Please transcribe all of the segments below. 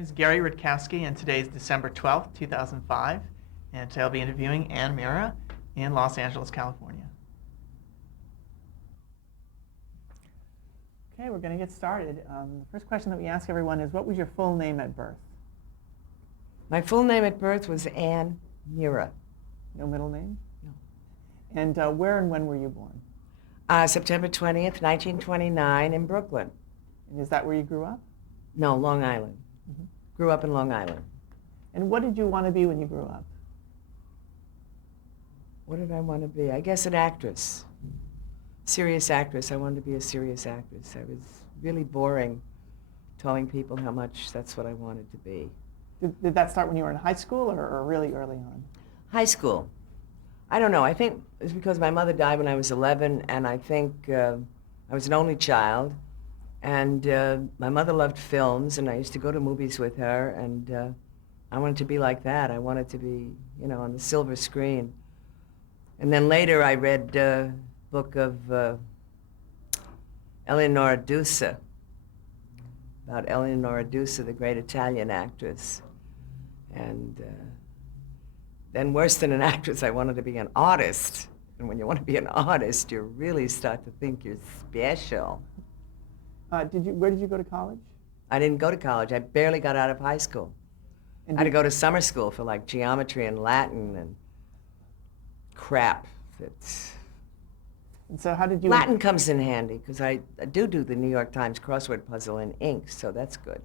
name is Gary Rutkowski, and today is December 12th, 2005, and today I'll be interviewing Ann Meara in Los Angeles, California. Okay, we're going to get started. The first question that we ask everyone is, what was your full name at birth? My full name at birth was Ann Meara. No middle name? No. And where and when were you born? September 20th, 1929 in Brooklyn. And is that where you grew up? No, Long Island. Mm-hmm. Grew up in Long Island. And what did you want to be when you grew up? What did I want to be? I guess an actress. Serious actress. I wanted to be a serious actress. I was really boring telling people how much that's what I wanted to be. Did that start when you were in high school or really early on? High school. I don't know. I think it's because my mother died when I was 11, and I think I was an only child. And my mother loved films, and I used to go to movies with her, and I wanted to be like that. I wanted to be, you know, on the silver screen. And then later I read a book of Eleonora Duse, about Eleonora Duse, the great Italian actress. And then worse than an actress, I wanted to be an artist. And when you want to be an artist, you really start to think you're special. Where did you go to college? I didn't go to college. I barely got out of high school. And I had to go to summer school for like geometry and Latin and crap. And so how did you... Latin comes in handy because I do the New York Times crossword puzzle in ink, so that's good.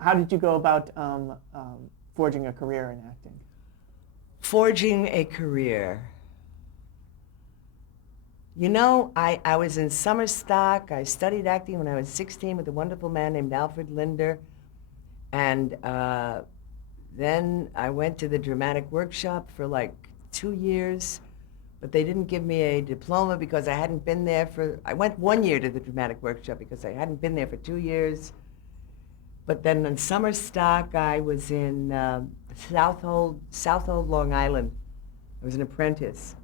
How did you go about forging a career in acting? Forging a career. You know, I was in summer stock. I studied acting when I was 16 with a wonderful man named Alfred Linder. And then I went to the dramatic workshop for like 2 years, but they didn't give me a diploma because I hadn't been there I went 1 year to the dramatic workshop because I hadn't been there for 2 years. But then in summer stock, I was in Southold, Long Island. I was an apprentice.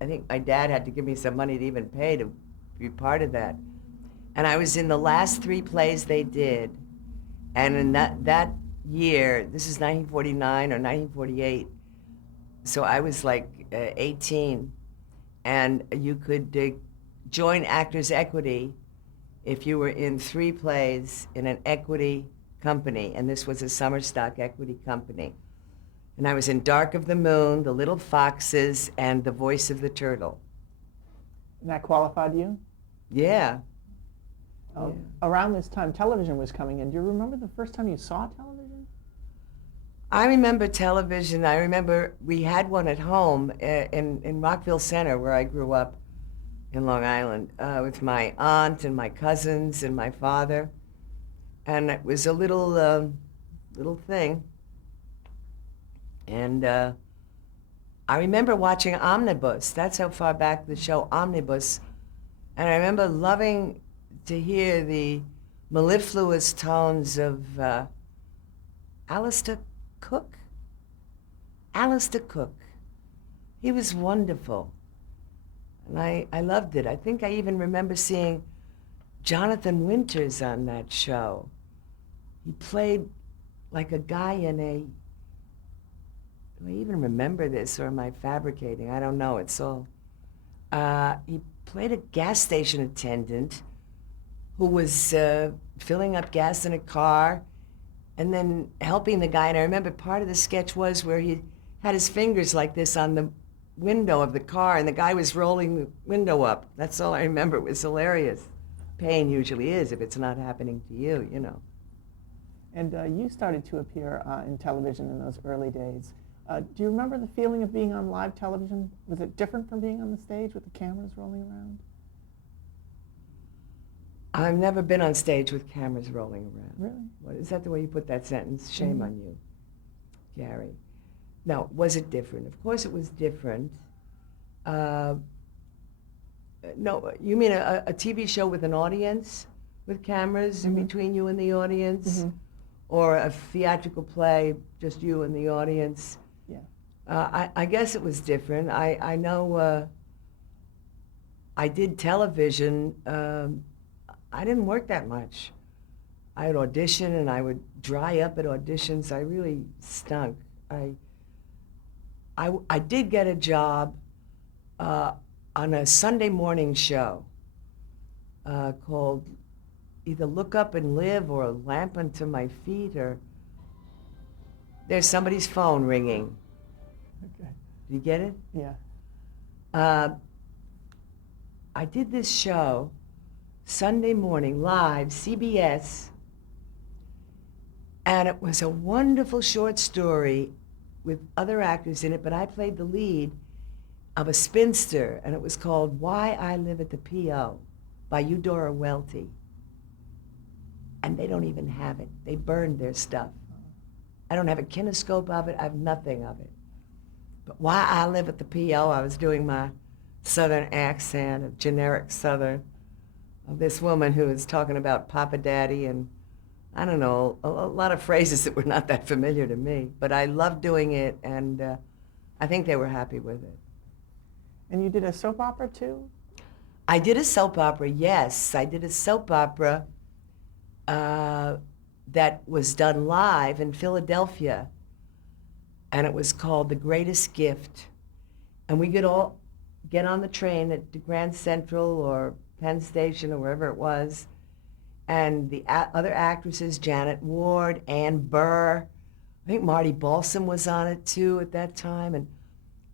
I think my dad had to give me some money to even pay to be part of that. And I was in the last 3 plays they did. And in that year, this is 1949 or 1948, so I was like 18. And you could join Actors Equity if you were in 3 plays in an equity company, and this was a summer stock equity company. And I was in Dark of the Moon, The Little Foxes, and The Voice of the Turtle. And that qualified you? Yeah. Around this time, television was coming in. Do you remember the first time you saw television? I remember television. I remember we had one at home in Rockville Center, where I grew up in Long Island, with my aunt and my cousins and my father. And it was a little thing. And I remember watching Omnibus. That's how far back the show Omnibus. And I remember loving to hear the mellifluous tones of Alistair Cook. Alistair Cook. He was wonderful. And I loved it. I think I even remember seeing Jonathan Winters on that show. He played like a guy in a... Do I even remember this, or am I fabricating? I don't know. It's all... he played a gas station attendant who was filling up gas in a car and then helping the guy. And I remember part of the sketch was where he had his fingers like this on the window of the car, and the guy was rolling the window up. That's all I remember. It was hilarious. Pain usually is if it's not happening to you, you know. And you started to appear in television in those early days. Do you remember the feeling of being on live television? Was it different from being on the stage with the cameras rolling around? I've never been on stage with cameras rolling around. Really? What, is that the way you put that sentence? Shame on you, Gary. No, was it different? Of course it was different. No, you mean a TV show with an audience, with cameras in between you and the audience? Or a theatrical play, just you and the audience? Yeah. I guess it was different. I know I did television. I didn't work that much. I'd audition and I would dry up at auditions. I really stunk. I did get a job on a Sunday morning show called either Look Up and Live or Lamp Unto My Feet, or there's somebody's phone ringing. Okay. Do you get it? Yeah. I did this show Sunday morning, live, CBS, and it was a wonderful short story with other actors in it, but I played the lead of a spinster, and it was called Why I Live at the P.O. by Eudora Welty. And they don't even have it. They burned their stuff. I don't have a kinescope of it. I have nothing of it. But Why I Live at the P.O., I was doing my Southern accent, of generic Southern, of this woman who was talking about Papa Daddy and, I don't know, a lot of phrases that were not that familiar to me. But I loved doing it, and I think they were happy with it. And you did a soap opera too? I did a soap opera, yes. I did a soap opera that was done live in Philadelphia, and it was called The Greatest Gift. And we could all get on the train at the Grand Central or Penn Station or wherever it was, and the other actresses, Janet Ward, Ann Burr, I think Marty Balsam was on it too at that time, and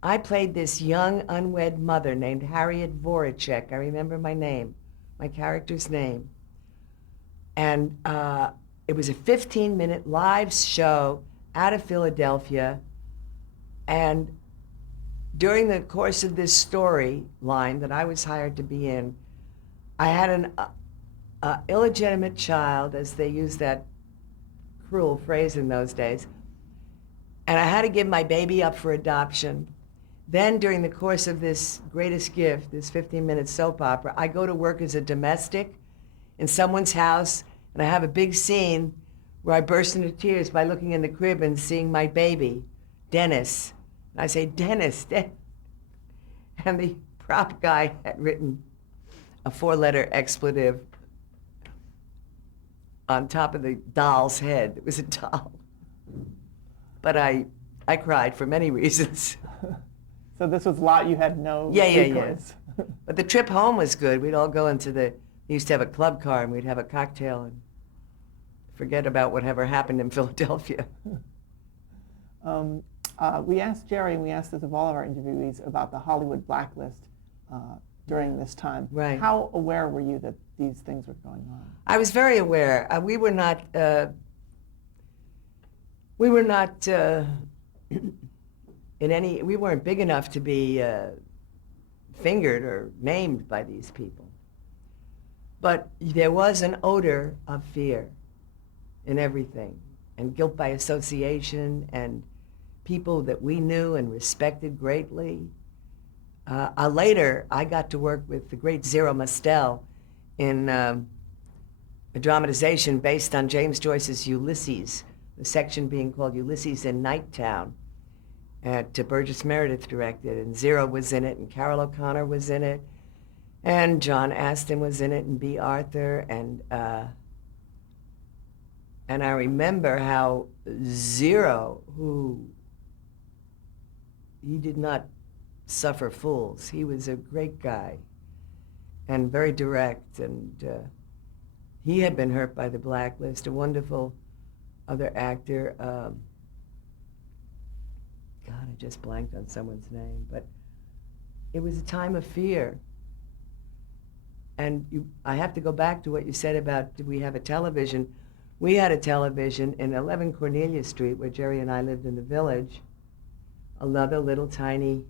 I played this young unwed mother named Harriet Voracek. I remember my name, my character's name. And it was a 15-minute live show out of Philadelphia. And during the course of this storyline that I was hired to be in, I had an illegitimate child, as they used that cruel phrase in those days, and I had to give my baby up for adoption. Then during the course of this Greatest Gift, this 15-minute soap opera, I go to work as a domestic in someone's house, and I have a big scene where I burst into tears by looking in the crib and seeing my baby, Dennis. And I say, Dennis, Dennis. And the prop guy had written a 4-letter expletive on top of the doll's head. It was a doll. But I cried for many reasons. So this was lot you had no Yeah. recourse. But the trip home was good. We'd all go into we used to have a club car, and we'd have a cocktail and forget about whatever happened in Philadelphia. We asked Jerry, and we asked this of all of our interviewees, about the Hollywood blacklist during this time. Right. How aware were you that these things were going on? I was very aware. We were not we weren't big enough to be fingered or named by these people. But there was an odor of fear in everything, and guilt by association, and people that we knew and respected greatly. Later, I got to work with the great Zero Mostel in a dramatization based on James Joyce's Ulysses, the section being called Ulysses in Nighttown, that Burgess Meredith directed, and Zero was in it, and Carol O'Connor was in it, and John Astin was in it, and B. Arthur, and I remember how Zero, he did not suffer fools. He was a great guy and very direct, and he had been hurt by the blacklist. A wonderful other actor, God, I just blanked on someone's name, but it was a time of fear. And I have to go back to what you said about, did we have a television? We had a television in 11 Cornelia Street, where Jerry and I lived in the Village, another little tiny,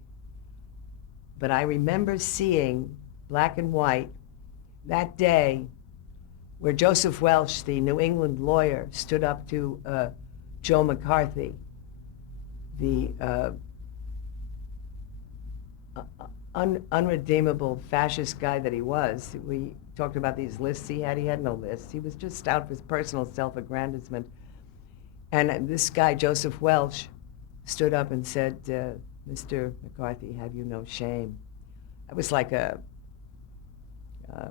but I remember seeing black and white that day where Joseph Welch, the New England lawyer, stood up to Joe McCarthy, the unredeemable fascist guy that he was. We talked about these lists he had. He had no lists. He was just out for his personal self-aggrandizement. And this guy, Joseph Welch, stood up and said, Mr. McCarthy, have you no shame? It was like a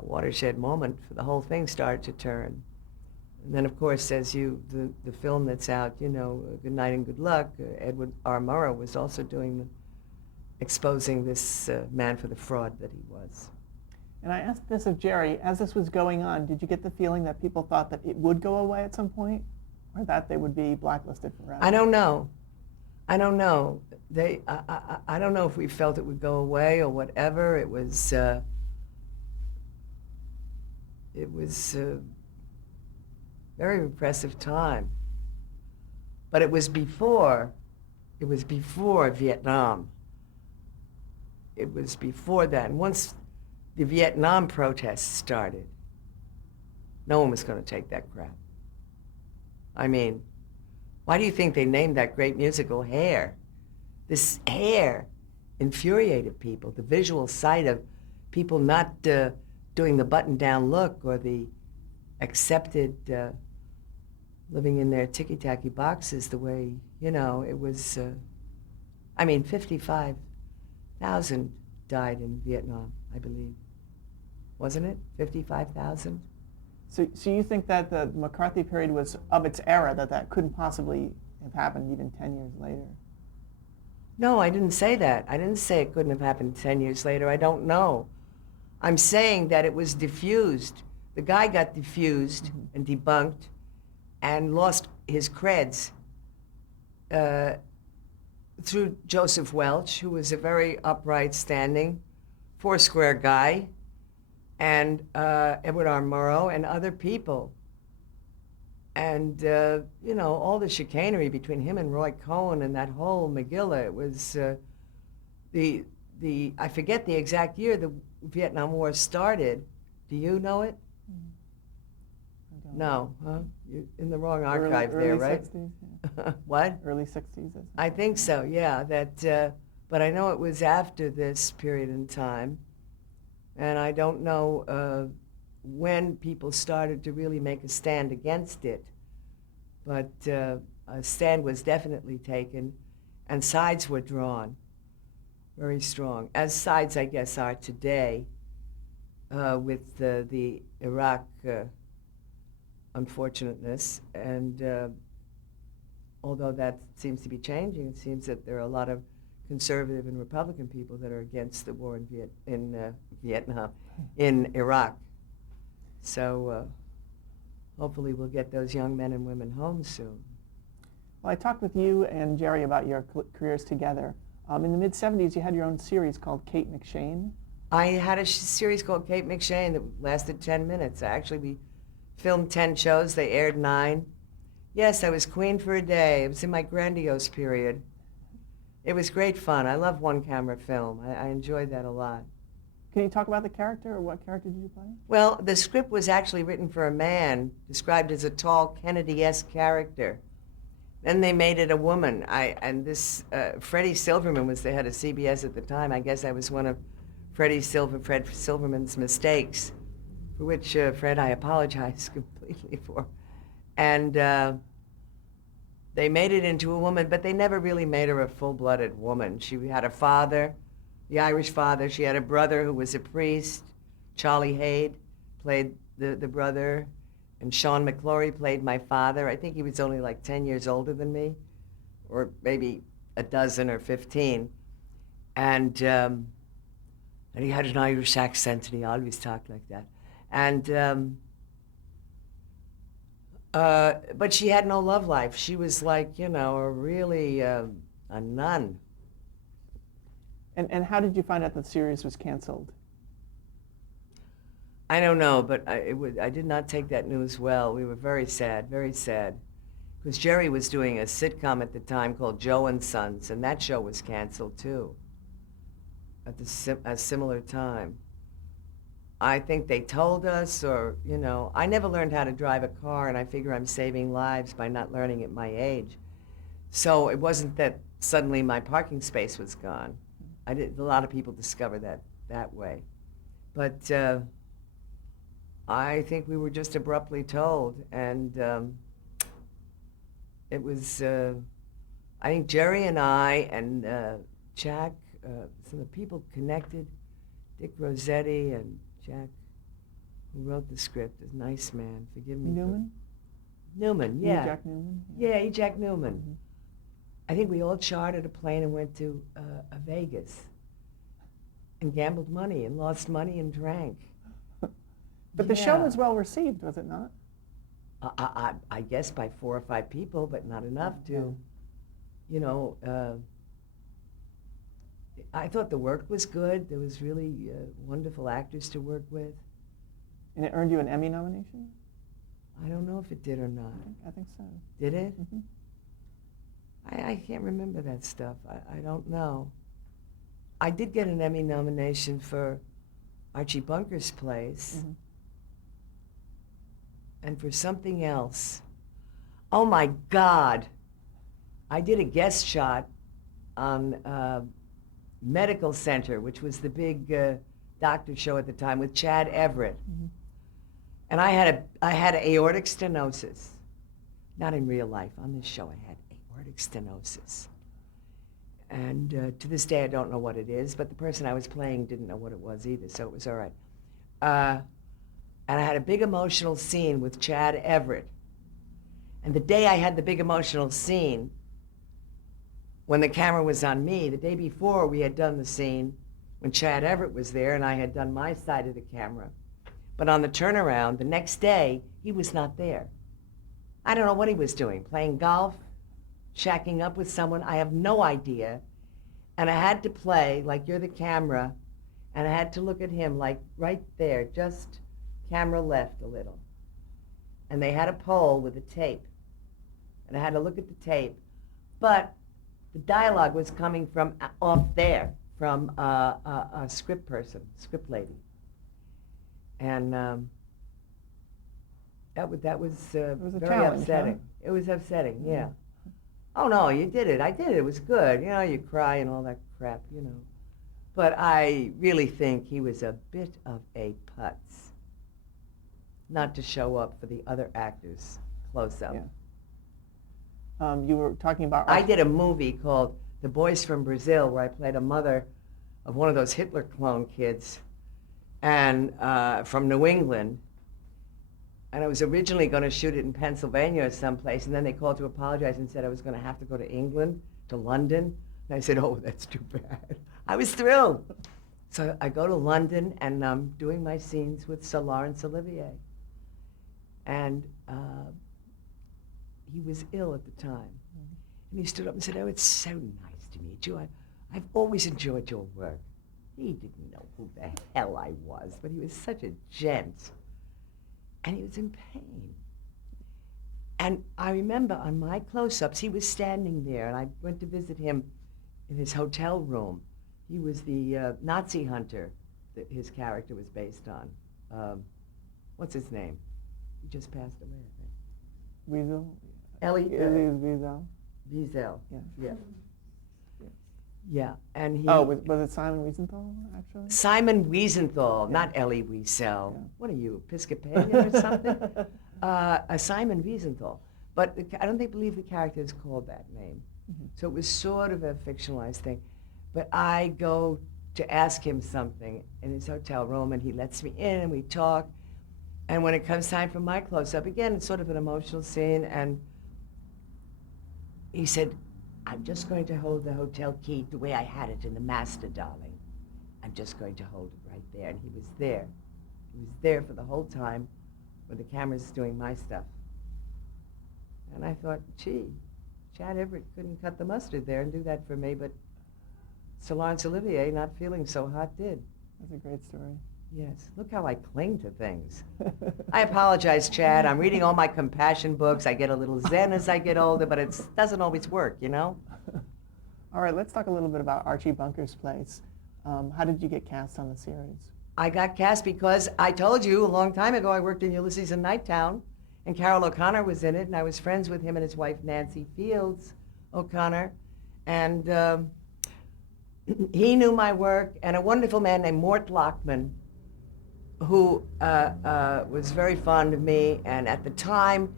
watershed moment for the whole thing started to turn. And then, of course, as the film that's out, you know, Good Night and Good Luck, Edward R. Murrow was also exposing this man for the fraud that he was. And I asked this of Jerry, as this was going on, did you get the feeling that people thought that it would go away at some point, or that they would be blacklisted forever? I don't know. I don't know. I don't know if we felt it would go away or whatever. It was a very repressive time. But it was before Vietnam. It was before that. And once the Vietnam protests started, no one was going to take that crap. I mean, why do you think they named that great musical Hair? This Hair infuriated people. The visual sight of people not doing the button-down look or the accepted living in their ticky-tacky boxes the way, you know, it was, 55,000 died in Vietnam, I believe. Wasn't it? 55,000? So you think that the McCarthy period was of its era, that couldn't possibly have happened even 10 years later? No, I didn't say that. I didn't say it couldn't have happened 10 years later. I don't know. I'm saying that it was diffused. The guy got diffused and debunked and lost his creds through Joseph Welch, who was a very upright standing, Foursquare guy, and Edward R. Murrow and other people. And, you know, all the chicanery between him and Roy Cohn and that whole Megillah, it was I forget the exact year the Vietnam War started. Do you know it? No, huh? You're in the wrong archive early there, right? 60s, yeah. What? Early 60s. I think so, yeah. But I know it was after this period in time. And I don't know when people started to really make a stand against it. But a stand was definitely taken, and sides were drawn, very strong, as sides, I guess, are today with the Iraq unfortunateness. And although that seems to be changing, it seems that there are a lot of conservative and Republican people that are against the war in Vietnam, in Iraq. So hopefully we'll get those young men and women home soon. Well, I talked with you and Jerry about your careers together. In the mid-'70s, you had your own series called Kate McShane. I had a series called Kate McShane that lasted 10 minutes. Actually, we filmed 10 shows. They aired 9. Yes, I was queen for a day. It was in my grandiose period. It was great fun. I love one-camera film. I enjoyed that a lot. Can you talk about the character, or what character did you play? Well, the script was actually written for a man, described as a tall Kennedy-esque character. Then they made it a woman. Freddie Silverman was the head of CBS at the time. I guess I was one of Fred Silverman's mistakes, for which, Fred, I apologize completely for. And they made it into a woman, but they never really made her a full-blooded woman. She had a father, the Irish father. She had a brother who was a priest. Charlie Haid played the brother, and Sean McClory played my father. I think he was only like 10 years older than me, or maybe a dozen or 15. And he had an Irish accent, and he always talked like that. And but she had no love life. She was like, you know, a nun. And how did you find out that the series was canceled? I don't know, but I did not take that news well. We were very sad, because Jerry was doing a sitcom at the time called Joe and Sons, and that show was canceled too at a similar time. I think they told us, or, you know, I never learned how to drive a car, and I figure I'm saving lives by not learning at my age. So it wasn't that suddenly my parking space was gone. A lot of people discover that way. But I think we were just abruptly told, and it was, I think Jerry and I and Jack, some of the people connected, Dick Rossetti and Jack, who wrote the script, a nice man, forgive me. Newman? Newman, E. yeah. Jack Newman? Yeah, E. Jack Newman. Mhm. I think we all chartered a plane and went to Vegas and gambled money and lost money and drank. But the show Yeah. was well received, was it not? I guess by 4 or 5 people, but not enough to, you know, I thought the work was good. There was really wonderful actors to work with. And it earned you an Emmy nomination? I don't know if it did or not. I think so. Did it? Mhm. I can't remember that stuff. I don't know. I did get an Emmy nomination for Archie Bunker's plays Mhm. and for something else. Oh my God! I did a guest shot on Medical Center, which was the big doctor show at the time, with Chad Everett. Mhm. And I had aortic stenosis. Not in real life. On this show, I had aortic stenosis. And to this day, I don't know what it is, but the person I was playing didn't know what it was either, so it was all right. And I had a big emotional scene with Chad Everett. And the day I had the big emotional scene, when the camera was on me, the day before we had done the scene, when Chad Everett was there and I had done my side of the camera. But on the turnaround, the next day, he was not there. I don't know what he was doing, playing golf, shacking up with someone, I have no idea. And I had to play like you're the camera, and I had to look at him like right there, just camera left a little. And they had a pole with a tape. And I had to look at the tape. But the dialogue was coming from off there, from a script person, script lady. And that was It was a very challenge, upsetting. huh? It was upsetting, yeah. Oh no, you did it. I did it. It was good. You know, you cry and all that crap, you know. But I really think he was a bit of a putz, not to show up for the other actors close up. Yeah. You were talking about... I did a movie called The Boys from Brazil, where I played a mother of one of those Hitler clone kids, and from New England. And I was originally going to shoot it in Pennsylvania or someplace, and then they called to apologize and said I was going to have to go to England, to London. And I said, oh, that's too bad. I was thrilled. So I go to London, and I'm doing my scenes with Sir Laurence Olivier. And he was ill at the time. And he stood up and said, oh, it's so nice to meet you. I've always enjoyed your work. He didn't know who the hell I was, but he was such a gent. And he was in pain. And I remember on my close-ups, he was standing there, and I went to visit him in his hotel room. He was the Nazi hunter that his character was based on. What's his name? He just passed away, I think. Wiesel? Ellie Wiesel? Wiesel. Yeah. Yeah. Yeah, and he... Oh, was it Simon Wiesenthal, actually? Simon Wiesenthal, Yeah. not Ellie Wiesel. Yeah. What are you, Episcopalian or something? Simon Wiesenthal. But I don't believe the character is called that name. Mhm. So it was sort of a fictionalized thing. But I go to ask him something in his hotel room, and he lets me in, and we talk. And when it comes time for my close-up, again, it's sort of an emotional scene, and he said, I'm just going to hold the hotel key the way I had it in the master, darling. I'm just going to hold it right there. And he was there. He was there for the whole time when the camera's doing my stuff. And I thought, gee, Chad Everett couldn't cut the mustard there and do that for me, but Sir Laurence Olivier, not feeling so hot, did. That's a great story. Yes. Look how I cling to things. I apologize, Chad. I'm reading all my compassion books. I get a little zen as I get older, but it doesn't always work, you know? All right, let's talk a little bit about Archie Bunker's plays. How did you get cast on the series? I got cast because I told you a long time ago I worked in Ulysses in Nighttown, and Carol O'Connor was in it, and I was friends with him and his wife, Nancy Fields O'Connor. And he knew my work, and a wonderful man named Mort Lockman, who was very fond of me, and at the time,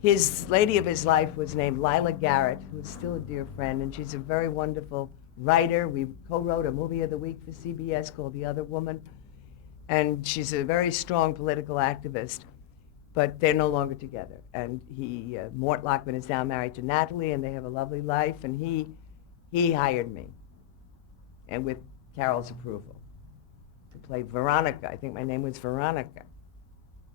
his lady of his life was named Lila Garrett, who is still a dear friend, and she's a very wonderful writer. We co-wrote a movie of the week for CBS called The Other Woman, and she's a very strong political activist. but they're no longer together. And Mort Lockman is now married to Natalie, and they have a lovely life, and he hired me, and with Carol's approval, to play Veronica. I think my name was Veronica.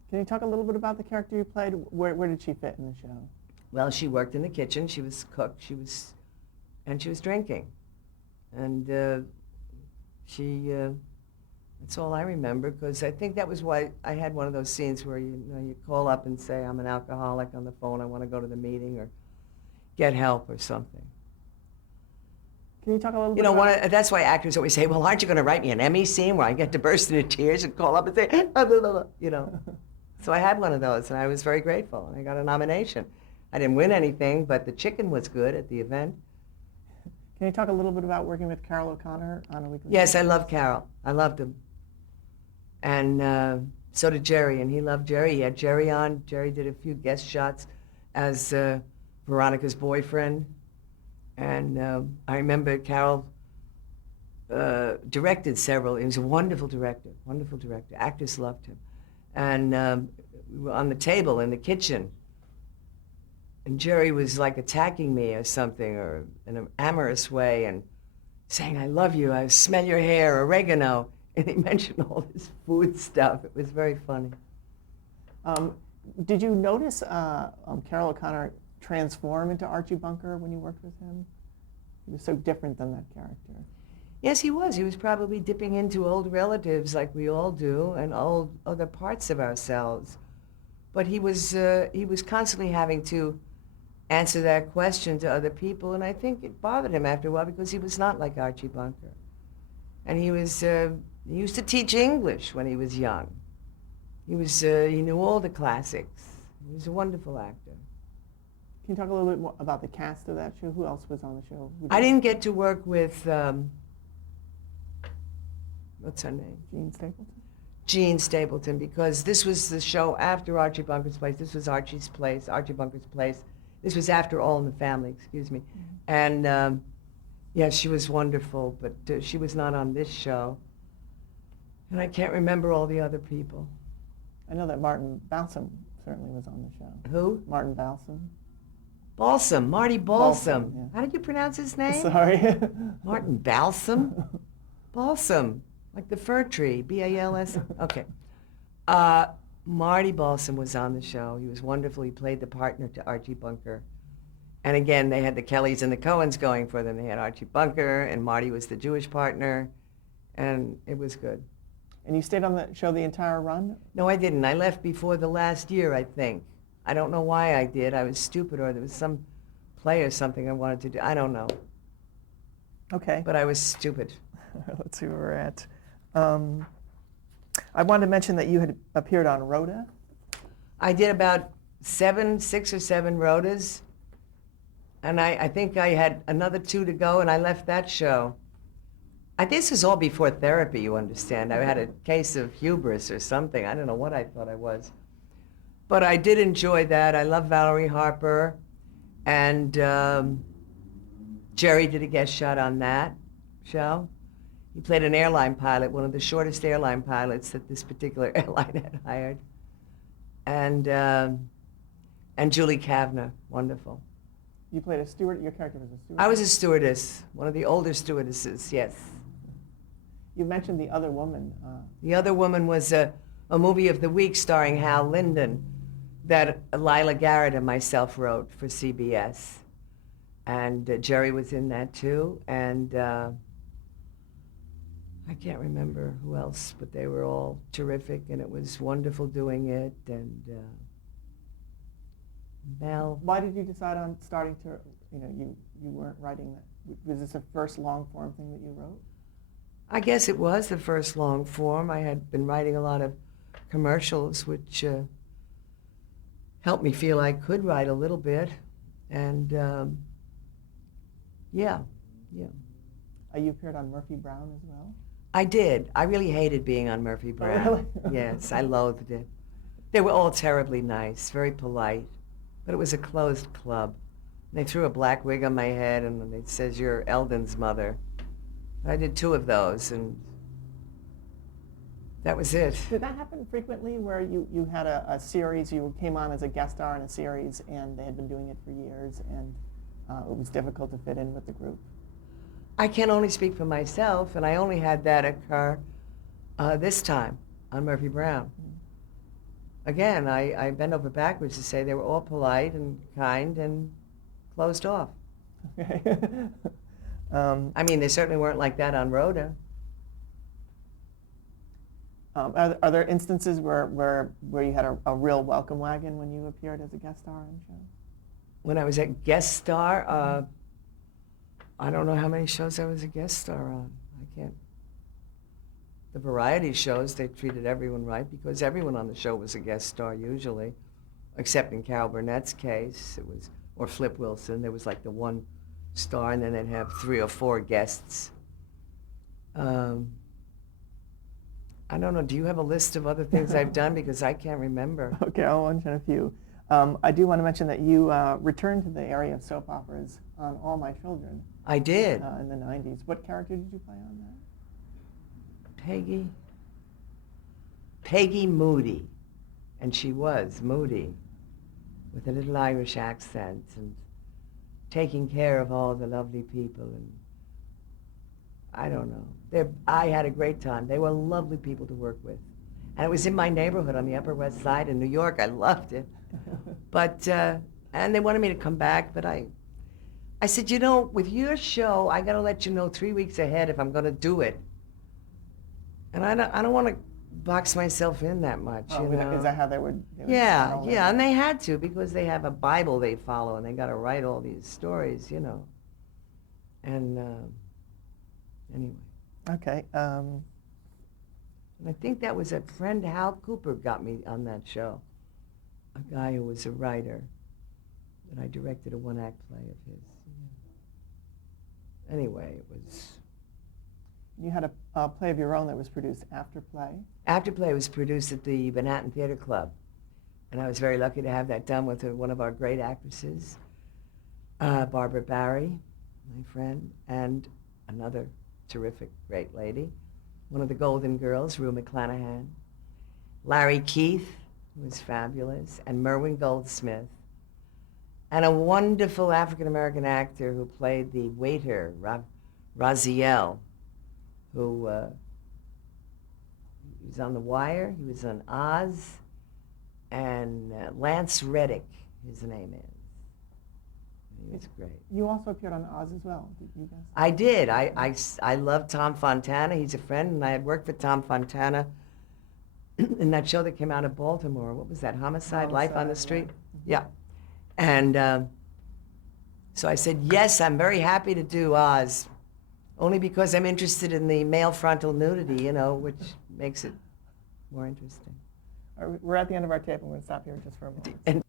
Can you talk a little bit about the character you played? Where did she fit in the show? Well, she worked in the kitchen. She was cook. She was drinking, and that's all I remember, because I think that was why I had one of those scenes where you call up and say, I'm an alcoholic on the phone. I want to go to the meeting or get help or something. Can you talk a little bit about... That's why actors always say, well, aren't you going to write me an Emmy scene where I get to burst into tears and call up and say, blah, blah, blah, you know. So I had one of those, and I was very grateful, and I got a nomination. I didn't win anything, but the chicken was good at the event. Can you talk a little bit about working with Carol O'Connor on a weekly basis? Yes, I love Carol. I loved him. And so did Jerry, and he loved Jerry. He had Jerry on. Jerry did a few guest shots as Veronica's boyfriend. And I remember Carol directed several. He was a wonderful director, wonderful director. Actors loved him. And we were on the table in the kitchen, and Jerry was like attacking me or something, or in an amorous way, and saying, I love you, I smell your hair, oregano. And he mentioned all this food stuff. It was very funny. Did you notice Carol O'Connor transform into Archie Bunker when you worked with him? He was so different than that character. Yes, he was. He was probably dipping into old relatives like we all do, and old other parts of ourselves. But he was constantly having to answer that question to other people, and I think it bothered him after a while, because he was not like Archie Bunker. And he used to teach English when he was young. He knew all the classics. He was a wonderful actor. Can you talk a little bit more about the cast of that show? Who else was on the show? I didn't get to work with, what's her name? Jean Stapleton? Jean Stapleton, because this was the show after Archie Bunker's Place. This was Archie's Place, Archie Bunker's Place. This was after All in the Family, excuse me. Mm-hmm. And yeah, she was wonderful, but she was not on this show. And I can't remember all the other people. I know that Martin Balsam certainly was on the show. Who? Martin Balsam. Balsam, Marty Balsam. Yeah. How did you pronounce his name? Sorry. Martin Balsam? Balsam, like the fir tree, B-A-L-S. Okay. Marty Balsam was on the show. He was wonderful. He played the partner to Archie Bunker. And again, they had the Kellys and the Cohens going for them. They had Archie Bunker, and Marty was the Jewish partner, and it was good. And you stayed on the show the entire run? No, I didn't. I left before the last year, I think. I don't know why I did. I was stupid, or there was some play or something I wanted to do. I don't know. Okay. But I was stupid. Let's see where we're at. I wanted to mention that you had appeared on Rhoda. I did about 6 or 7 Rhodas, and I think I had another 2 to go, and I left that show. This was all before therapy, you understand. I had a case of hubris or something. I don't know what I thought I was. But I did enjoy that. I love Valerie Harper, and Jerry did a guest shot on that show. He played an airline pilot, one of the shortest airline pilots that this particular airline had hired. And Julie Kavner, wonderful. You played a steward? Your character was a steward? I was a stewardess, one of the older stewardesses, yes. You mentioned The Other Woman. The Other Woman was a movie of the week starring Hal Linden that Lila Garrett and myself wrote for CBS. And Jerry was in that too, and I can't remember who else, but they were all terrific, and it was wonderful doing it. And Mel. Why did you decide on starting to, you weren't writing that? Was this the first long form thing that you wrote? I guess it was the first long form. I had been writing a lot of commercials, which helped me feel I could write a little bit. And yeah. You appeared on Murphy Brown as well? I did. I really hated being on Murphy Brown. Oh, really? Yes, I loathed it. They were all terribly nice, very polite, but it was a closed club. They threw a black wig on my head, and it says, "You're Eldon's mother." I did 2 of those, and That was it. Did that happen frequently where you had a series, you came on as a guest star in a series and they had been doing it for years and it was difficult to fit in with the group? I can only speak for myself, and I only had that occur this time on Murphy Brown. Again, I bent over backwards to say they were all polite and kind and closed off. Okay. I mean, they certainly weren't like that on Rhoda. Are there instances where you had a real welcome wagon when you appeared as a guest star on the show? When I was a guest star, I don't know how many shows I was a guest star on. I can't. The variety shows, they treated everyone right because everyone on the show was a guest star usually, except in Carol Burnett's case, it was, or Flip Wilson, there was like the one star and then they'd have 3 or 4 guests. I don't know, do you have a list of other things I've done? Because I can't remember. Okay, I'll mention a few. I do want to mention that you returned to the area of soap operas on All My Children. I did. In the 90s. What character did you play on that? Peggy Moody. And she was Moody, with a little Irish accent and taking care of all the lovely people. And I don't know. I had a great time. They were lovely people to work with. And it was in my neighborhood on the Upper West Side in New York. I loved it. But, and they wanted me to come back, but I said, you know, with your show, I got to let you know 3 weeks ahead if I'm going to do it. And I don't want to box myself in that much, you know. Is that how they would Yeah, and they had to because they have a Bible they follow and they got to write all these stories, you know. And anyway. Okay. And I think that was a friend, Hal Cooper, got me on that show. A guy who was a writer. And I directed a one-act play of his. Yeah. Anyway, it was... You had a play of your own that was produced after play. After play was produced at the Manhattan Theater Club. And I was very lucky to have that done with one of our great actresses, Barbara Barry, my friend, and another terrific, great lady, one of the Golden Girls, Rue McClanahan, Larry Keith, who was fabulous, and Merwin Goldsmith, and a wonderful African-American actor who played the waiter, Raziel, who he was on The Wire, he was on Oz, and Lance Reddick, his name is. He was great. You also appeared on Oz as well, did you guys? I did. I love Tom Fontana. He's a friend, and I had worked with Tom Fontana in that show that came out of Baltimore. What was that, Homicide, Life on the Street? Yeah. And so I said, yes, I'm very happy to do Oz, only because I'm interested in the male frontal nudity, you know, which makes it more interesting. We're at the end of our tape. I'm going to stop here just for a moment. And